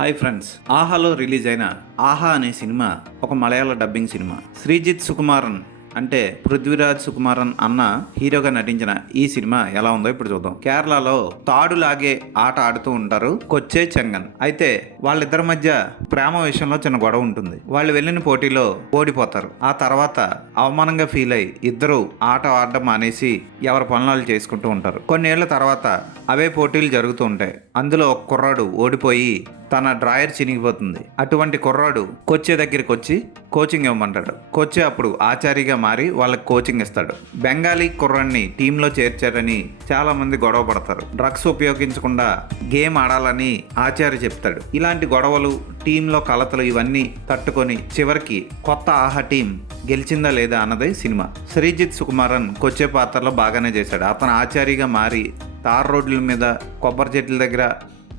Hi friends, ఆహాలో release అయిన ఆహా అనే సినిమా ఒక మలయాళ డబ్బింగ్ సినిమా. శ్రీజిత్ సుకుమారన్ అంటే పృథ్వీరాజ్ సుకుమారన్ అన్న హీరోగా నటించిన ఈ సినిమా ఎలా ఉందో ఇప్పుడు చూద్దాం. కేరళలో తాడులాగే ఆట ఆడుతూ ఉంటారు కొచ్చే చెంగన్. అయితే వాళ్ళిద్దరి మధ్య ప్రేమ విషయంలో చిన్న గొడవ ఉంటుంది. వాళ్ళు వెళ్ళిన పోటీలో ఓడిపోతారు. ఆ తర్వాత అవమానంగా ఫీల్ అయ్యి ఇద్దరు ఆట ఆడడం మానేసి ఎవరి పనులు చేసుకుంటూ ఉంటారు. కొన్నేళ్ల తర్వాత అవే పోటీలు జరుగుతూ ఉంటాయి. అందులో ఒక కుర్రాడు ఓడిపోయి తన డ్రాయర్ చినిగిపోతుంది. అటువంటి కుర్రాడు కొచ్చే దగ్గరికి వచ్చి కోచింగ్ ఇవ్వమంటాడు. కొచ్చే అప్పుడు ఆచార్యగా మారి వాళ్ళకి కోచింగ్ ఇస్తాడు. బెంగాలీ కుర్రాన్ని టీంలో చేర్చారని చాలా మంది గొడవ పడతారు. డ్రగ్స్ ఉపయోగించకుండా గేమ్ ఆడాలని ఆచార్య చెప్తాడు. ఇలాంటి గొడవలు, టీంలో కలతలు ఇవన్నీ తట్టుకొని చివరికి కొత్త ఆహా టీం గెలిచిందా లేదా అన్నదే సినిమా. శ్రీజిత్ సుకుమారన్ కొచ్చే పాత్రలో బాగానే చేశాడు. అతను ఆచార్యగా మారి తార్ రోడ్ల మీద కొబ్బరి చెట్ల దగ్గర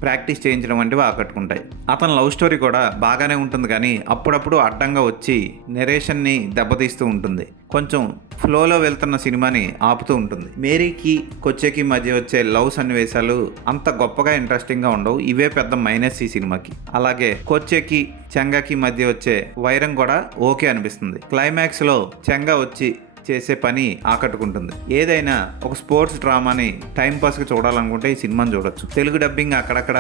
ప్రాక్టీస్ చేయించడం వంటివి ఆకట్టుకుంటాయి. అతని లవ్ స్టోరీ కూడా బాగానే ఉంటుంది, కానీ అప్పుడప్పుడు అడ్డంగా వచ్చి నెరేషన్ని దెబ్బతీస్తూ ఉంటుంది. కొంచెం ఫ్లోలో వెళ్తున్న సినిమాని ఆపుతూ ఉంటుంది. మేరీకి కొచ్చేకి మధ్య వచ్చే లవ్ సన్నివేశాలు అంత గొప్పగా ఇంట్రెస్టింగ్గా ఉండవు. ఇవే పెద్ద మైనస్ ఈ సినిమాకి. అలాగే కొచ్చేకి చెంగాకి మధ్య వచ్చే వైరం కూడా ఓకే అనిపిస్తుంది. క్లైమాక్స్లో చెంగా వచ్చి చేసే పని ఆకట్టుకుంటుంది. ఏదైనా ఒక స్పోర్ట్స్ డ్రామాని టైంపాస్కి చూడాలనుకుంటే ఈ సినిమాని చూడొచ్చు. తెలుగు డబ్బింగ్ అక్కడక్కడ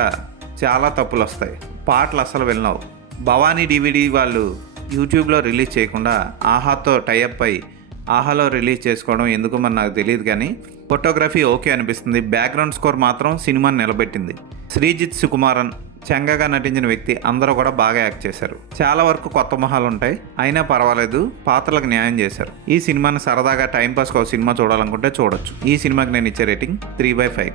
చాలా తప్పులు వస్తాయి. పాటలు అస్సలు వెళ్ళినావు. భవానీ డివిడి వాళ్ళు యూట్యూబ్లో రిలీజ్ చేయకుండా ఆహాతో టైఅప్ అయి ఆహాలో రిలీజ్ చేసుకోవడం ఎందుకు మరి నాకు తెలియదు, కానీ ఫోటోగ్రఫీ ఓకే అనిపిస్తుంది. బ్యాక్గ్రౌండ్ స్కోర్ మాత్రం సినిమాని నిలబెట్టింది. శ్రీజిత్ సుకుమారన్ చెంగగా నటించిన వ్యక్తి అందరూ కూడా బాగా యాక్ట్ చేశారు. చాలా వరకు కొత్త మొహాలు ఉంటాయి, అయినా పర్వాలేదు, పాత్రలకు న్యాయం చేశారు. ఈ సినిమాని సరదాగా టైంపాస్కి ఒక సినిమా చూడాలనుకుంటే చూడొచ్చు. ఈ సినిమాకి నేను ఇచ్చే రేటింగ్ 3/5.